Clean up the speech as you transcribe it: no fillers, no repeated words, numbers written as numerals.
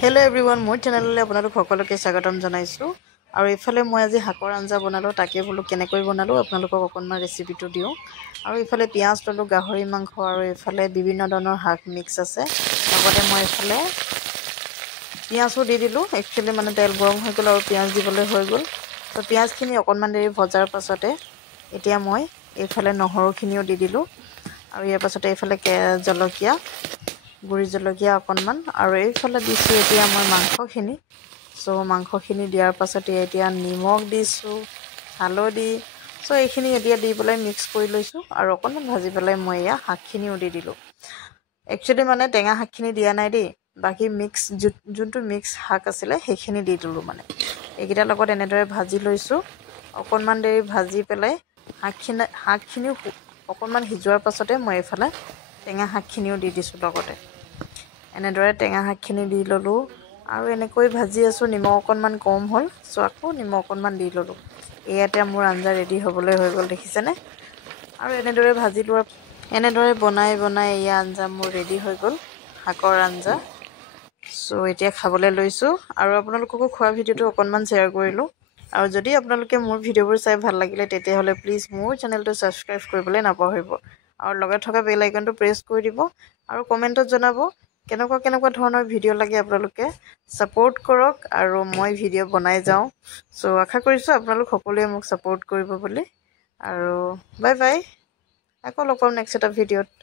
Hello everyone, মোৰ চেনেললৈ আপোনালোক সকলোকে স্বাগতম জনাইছো আৰু ইফালে মই আজি হাকৰ আঞ্জা বনালো তাকে বলো কেনেকৈ বনালো আপোনালোকক অকনমান ৰেচিপিটো দিও আৰু ইফালে পিয়াজ ললো গাহৰি মাংস আৰু ইফালে বিভিন্ন ধৰণৰ শাক মিক্স আছে লগতে মই ইফালে পিয়াজও দি দিলো একচুয়ালি মানে তেল গৰম হৈ গল আৰু পিয়াজ দিবলৈ হৈ গল তো পিয়াজখিনি অকনমান দেৰি ভজাৰ পাছতে এতিয়া মই ইফালে নহৰুখিনিও দি দিলো আৰু ইয়াৰ পাছতে ইফালে জলকীয়া গুৰি জলকীয়া অকনমান আৰু এইফালে দিছো এতিয়া মই মাংসখিনি সো মাংসখিনি দিয়াৰ পাছতে এতিয়া নিমখ দিছো হালধি সো এইখিনি এতিয়া দি পেলাই মিক্স কৰি লৈছো আৰু অকনমান ভাজি পেলাই মই ইয়া শাকখিনিও দি দিলো একচুয়ালি মানে টেঙা শাকখিনি দিয়া নাই দেই বাকি মিক্স যোনটো মিক্স শাক আছিল সেইখিনি দি দিলো মানে এইকেইটা লগত এনেদৰে ভাজি লৈছো অকনমান দেৰি ভাজি পেলাই শাকখিনিও অকনমান হিজোৱাৰ পাছতে মই এফালে টেঙা শাকখিনিও দি দিছো লগতে এনেদৰে টেঙা শাকখিনি দি ললো আৰু এনেকৈ ভাজি আছো নিমখ অকনমান কম হ'ল সো আকৌ নিমখ অকনমান দি ললো এয়াতে মোৰ আঞ্জা ৰেডি হ'বলৈ হৈ গল দেখিছেনে আৰু এনেদৰে ভাজি লোৱাৰ এনেদৰে বনাই এই আঞ্জা মোৰ ৰেডি হৈ গল হাকৰ আঞ্জা সো এতিয়া খাবলৈ লৈছো আৰু আপোনালোককো খোৱা ভিডিওটো অকনমান শেয়াৰ কৰিলো আৰু যদি আপোনালোকে মোৰ ভিডিওবোৰ চাই ভাল লাগিলে তেতিয়াহলে প্লিজ মোৰ চেনেলটো সাবস্ক্ৰাইব কৰিবলৈ নাপাহৰিব আৰু লগত থকা বেল আইকনটো প্ৰেছ কৰি দিব আৰু কমেন্টত জনাব কেনেকুৱা ধৰণৰ ভিডিও লাগে আপোনালোকে সাপোৰ্ট কৰক আৰু মই ভিডিও বনাই যাও সো আশা কৰিছো আপোনালোক সকলোৱে মোক সাপোৰ্ট কৰিব বুলি আৰু বাই বাই আকৌ লগ পাম নেক্সট এটা ভিডিওত